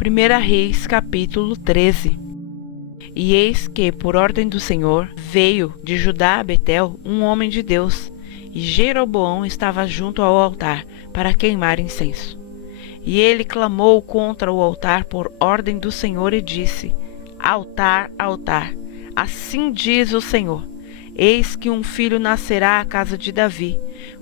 1 Reis, capítulo 13. E eis que, por ordem do Senhor, veio de Judá a Betel um homem de Deus, e Jeroboão estava junto ao altar para queimar incenso. E ele clamou contra o altar por ordem do Senhor e disse: Altar, altar, assim diz o Senhor: eis que um filho nascerá à casa de Davi,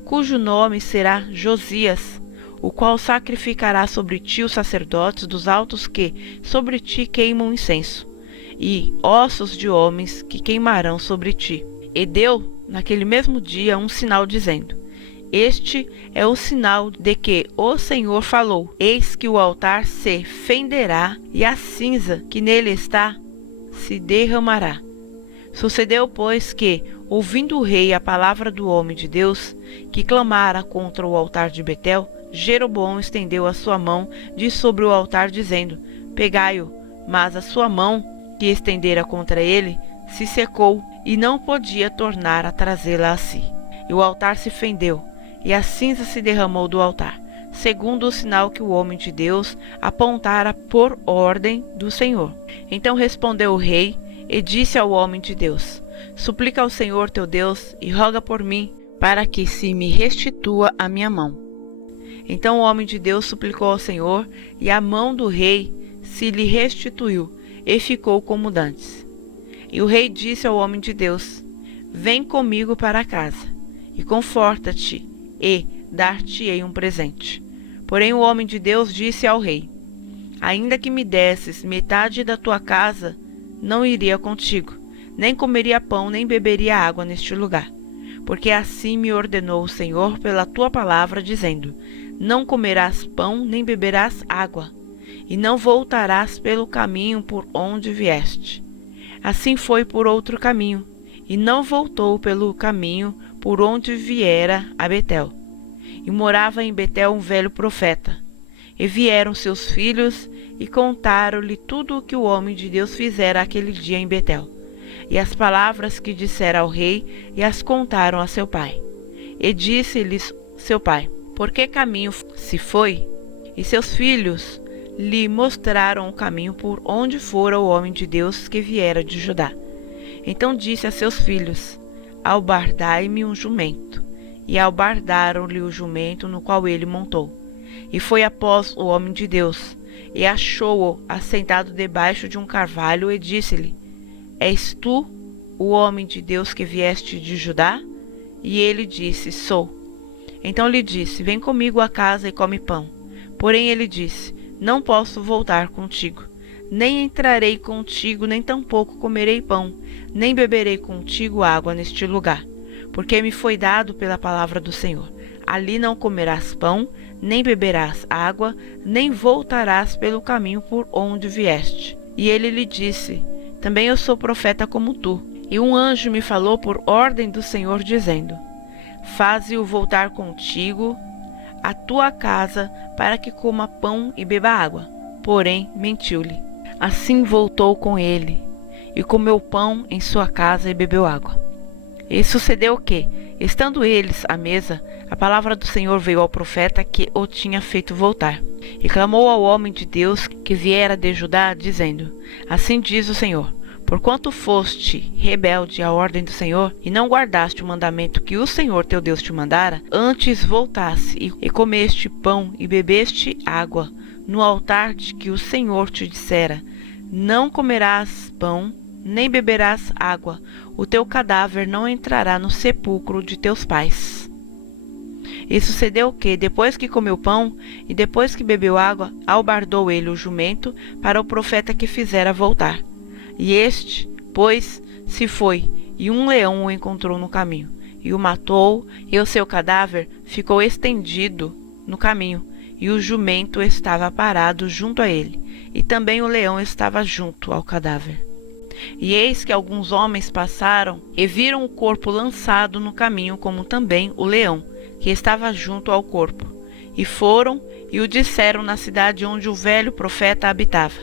cujo nome será Josias, o qual sacrificará sobre ti os sacerdotes dos altos que sobre ti queimam incenso, e ossos de homens que queimarão sobre ti. E deu, naquele mesmo dia, um sinal dizendo: Este é o sinal de que o Senhor falou: eis que o altar se fenderá, e a cinza que nele está se derramará. Sucedeu, pois, que, ouvindo o rei a palavra do homem de Deus, que clamara contra o altar de Betel, Jeroboão estendeu a sua mão de sobre o altar, dizendo: Pegai-o. Mas a sua mão, que estendera contra ele, se secou, e não podia tornar a trazê-la a si. E o altar se fendeu, e a cinza se derramou do altar, segundo o sinal que o homem de Deus apontara por ordem do Senhor. Então respondeu o rei, e disse ao homem de Deus: Suplica ao Senhor teu Deus, e roga por mim, para que se me restitua a minha mão. Então o homem de Deus suplicou ao Senhor, e a mão do rei se lhe restituiu, e ficou como dantes. E o rei disse ao homem de Deus: Vem comigo para casa, e conforta-te, e dar-te-ei um presente. Porém o homem de Deus disse ao rei: Ainda que me desses metade da tua casa, não iria contigo, nem comeria pão, nem beberia água neste lugar. Porque assim me ordenou o Senhor pela tua palavra, dizendo: Não comerás pão, nem beberás água, e não voltarás pelo caminho por onde vieste. Assim foi por outro caminho, e não voltou pelo caminho por onde viera a Betel. E morava em Betel um velho profeta. E vieram seus filhos, e contaram-lhe tudo o que o homem de Deus fizera aquele dia em Betel, e as palavras que dissera ao rei, e as contaram a seu pai. E disse-lhes seu pai: Por que caminho se foi? E seus filhos lhe mostraram o caminho por onde fora o homem de Deus que viera de Judá. Então disse a seus filhos: Albardai-me um jumento. E albardaram-lhe o jumento no qual ele montou. E foi após o homem de Deus, e achou-o assentado debaixo de um carvalho, e disse-lhe: És tu o homem de Deus que vieste de Judá? E ele disse: Sou. Então lhe disse: Vem comigo à casa e come pão. Porém ele disse: Não posso voltar contigo, nem entrarei contigo, nem tampouco comerei pão, nem beberei contigo água neste lugar, porque me foi dado pela palavra do Senhor: ali não comerás pão, nem beberás água, nem voltarás pelo caminho por onde vieste. E ele lhe disse: Também eu sou profeta como tu. E um anjo me falou por ordem do Senhor, dizendo: Faze-o voltar contigo à tua casa, para que coma pão e beba água. Porém mentiu-lhe. Assim voltou com ele, e comeu pão em sua casa e bebeu água. E sucedeu que, estando eles à mesa, a palavra do Senhor veio ao profeta que o tinha feito voltar. E clamou ao homem de Deus que viera de Judá, dizendo: Assim diz o Senhor: Porquanto foste rebelde à ordem do Senhor, e não guardaste o mandamento que o Senhor teu Deus te mandara, antes voltaste e comeste pão e bebeste água no altar de que o Senhor te dissera: Não comerás pão, nem beberás água, o teu cadáver não entrará no sepulcro de teus pais. E sucedeu que, depois que comeu pão e depois que bebeu água, albardou ele o jumento para o profeta que fizera voltar. E este, pois, se foi, e um leão o encontrou no caminho, e o matou, e o seu cadáver ficou estendido no caminho, e o jumento estava parado junto a ele, e também o leão estava junto ao cadáver. E eis que alguns homens passaram e viram o corpo lançado no caminho, como também o leão, que estava junto ao corpo. E foram e o disseram na cidade onde o velho profeta habitava.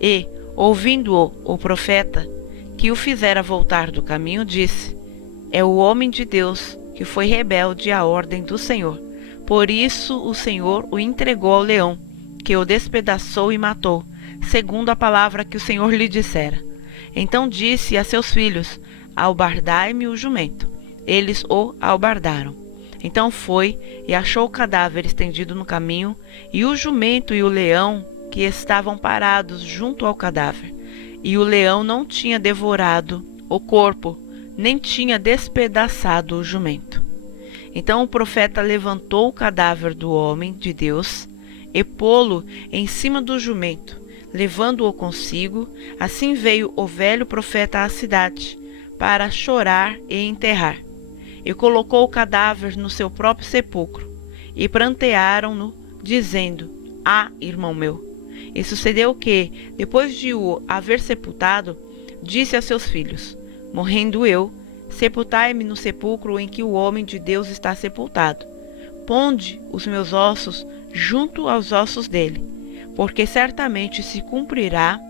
E, ouvindo-o o profeta, que o fizera voltar do caminho, disse: É o homem de Deus que foi rebelde à ordem do Senhor. Por isso o Senhor o entregou ao leão, que o despedaçou e matou, segundo a palavra que o Senhor lhe dissera. Então disse a seus filhos: albardai-me o jumento. Eles o albardaram. Então foi e achou o cadáver estendido no caminho, e o jumento e o leão que estavam parados junto ao cadáver. E o leão não tinha devorado o corpo, nem tinha despedaçado o jumento. Então o profeta levantou o cadáver do homem de Deus e pô-lo em cima do jumento, levando-o consigo. Assim veio o velho profeta à cidade, para chorar e enterrar. E colocou o cadáver no seu próprio sepulcro, e prantearam-no, dizendo: Ah, irmão meu! E sucedeu que, depois de o haver sepultado, disse a seus filhos: Morrendo eu, sepultai-me no sepulcro em que o homem de Deus está sepultado. Ponde os meus ossos junto aos ossos dele, porque certamente se cumprirá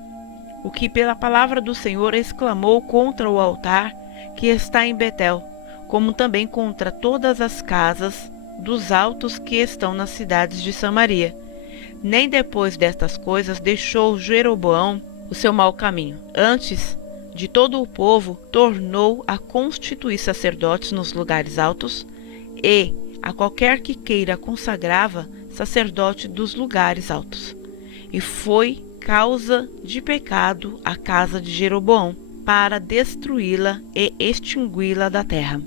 o que pela palavra do Senhor exclamou contra o altar que está em Betel, como também contra todas as casas dos altos que estão nas cidades de Samaria. Nem depois destas coisas deixou Jeroboão o seu mau caminho. Antes de todo o povo, tornou a constituir sacerdotes nos lugares altos, e a qualquer que queira consagrava sacerdote dos lugares altos. E foi causa de pecado a casa de Jeroboão, para destruí-la e extingui-la da terra.